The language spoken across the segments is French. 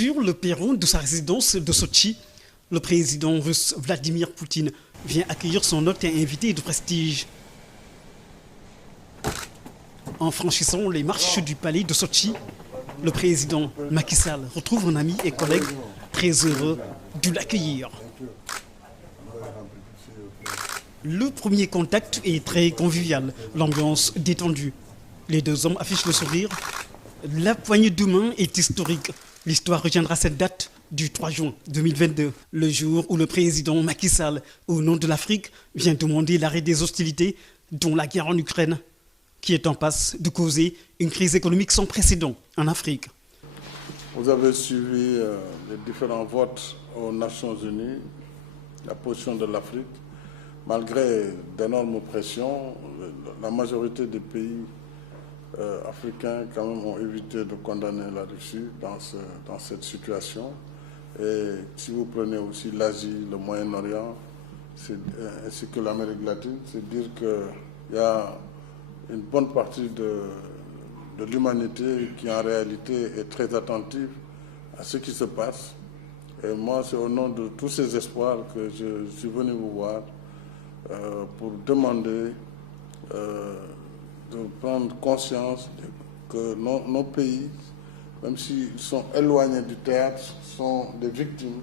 Sur le perron de sa résidence de Sotchi, le président russe Vladimir Poutine vient accueillir son hôte et invité de prestige. En franchissant les marches du palais de Sotchi, le président Macky Sall retrouve un ami et collègue très heureux de l'accueillir. Le premier contact est très convivial, l'ambiance détendue. Les deux hommes affichent le sourire. La poignée de main est historique. L'histoire retiendra cette date du 3 juin 2022, le jour où le président Macky Sall, au nom de l'Afrique, vient demander l'arrêt des hostilités, dont la guerre en Ukraine, qui est en passe de causer une crise économique sans précédent en Afrique. Vous avez suivi les différents votes aux Nations Unies, la position de l'Afrique. Malgré d'énormes pressions, la majorité des pays africains quand même ont évité de condamner la Russie dans cette situation. Et si vous prenez aussi l'Asie, le Moyen-Orient, ainsi que l'Amérique latine, c'est dire qu'il y a une bonne partie de l'humanité qui en réalité est très attentive à ce qui se passe. Et moi, c'est au nom de tous ces espoirs que je suis venu vous voir pour demander de prendre conscience que nos pays, même s'ils sont éloignés du théâtre, sont des victimes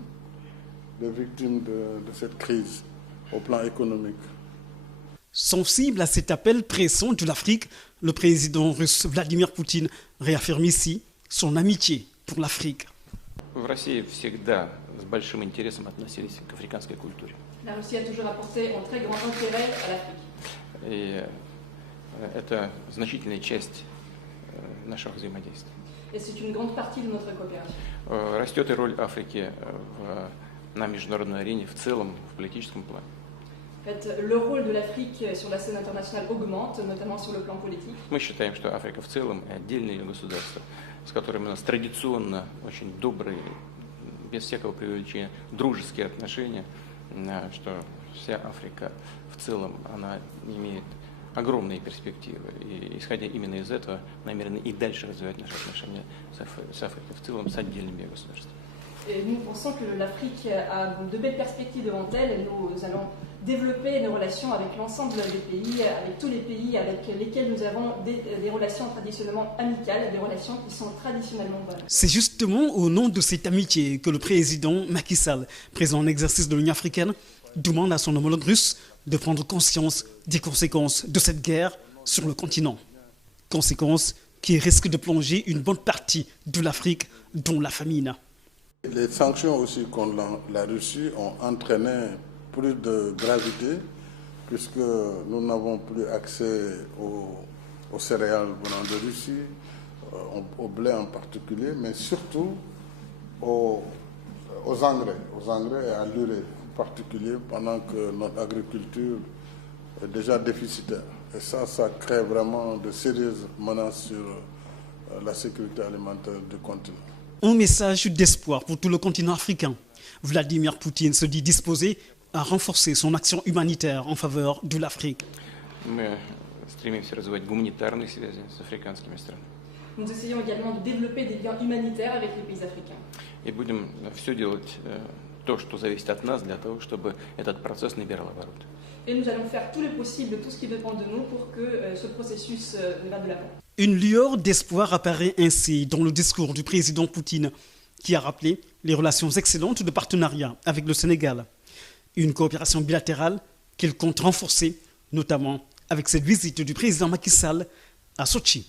de cette crise au plan économique. Sensible à cet appel pressant de l'Afrique, le président russe Vladimir Poutine réaffirme ici son amitié pour l'Afrique. В России всегда с большим интересом относились к африканской культуре. La Russie a toujours apporté un très grand intérêt à l'Afrique. И это значительная часть нашего взаимодействия. Et c'est une grande partie de notre coopération. Растет и роль Африки на международной арене в целом, в политическом плане. En fait, le rôle de l'Afrique sur la scène internationale augmente, notamment sur le plan politique. Мы считаем, что Африка в целом и отдельные государства, с которыми у нас традиционно очень добрые, без всякого преувеличения, дружеские отношения, что вся Африка в целом, она имеет огромные перспективы. И исходя именно из этого, намерены и дальше развивать наши отношения с Африкой в целом, с отдельными государствами. Et nous pensons que l'Afrique a de belles perspectives devant elle et nous allons développer nos relations avec l'ensemble des pays, avec tous les pays avec lesquels nous avons des relations traditionnellement amicales, des relations qui sont traditionnellement bonnes. C'est justement au nom de cette amitié que le président Macky Sall, président en exercice de l'Union africaine, demande à son homologue russe de prendre conscience des conséquences de cette guerre sur le continent. Conséquences qui risquent de plonger une bonne partie de l'Afrique dans la famine. Les sanctions aussi contre la Russie ont entraîné plus de gravité puisque nous n'avons plus accès aux céréales venant de Russie, au blé en particulier, mais surtout aux engrais et à l'urée en particulier pendant que notre agriculture est déjà déficitaire. Et ça crée vraiment de sérieuses menaces sur la sécurité alimentaire du continent. Un message d'espoir pour tout le continent africain. Vladimir Poutine se dit disposé à renforcer son action humanitaire en faveur de l'Afrique. Мы стремимся развивать гуманитарные связи с африканскими странами. Nous essayons également de développer des liens humanitaires avec les pays africains. И будем все делать то, что зависит от нас, для того, чтобы этот процесс набирал обороты. Et nous allons faire tout le possible, tout ce qui dépend de nous pour que ce processus va de l'avant. Une lueur d'espoir apparaît ainsi dans le discours du président Poutine, qui a rappelé les relations excellentes de partenariat avec le Sénégal. Une coopération bilatérale qu'il compte renforcer, notamment avec cette visite du président Macky Sall à Sotchi.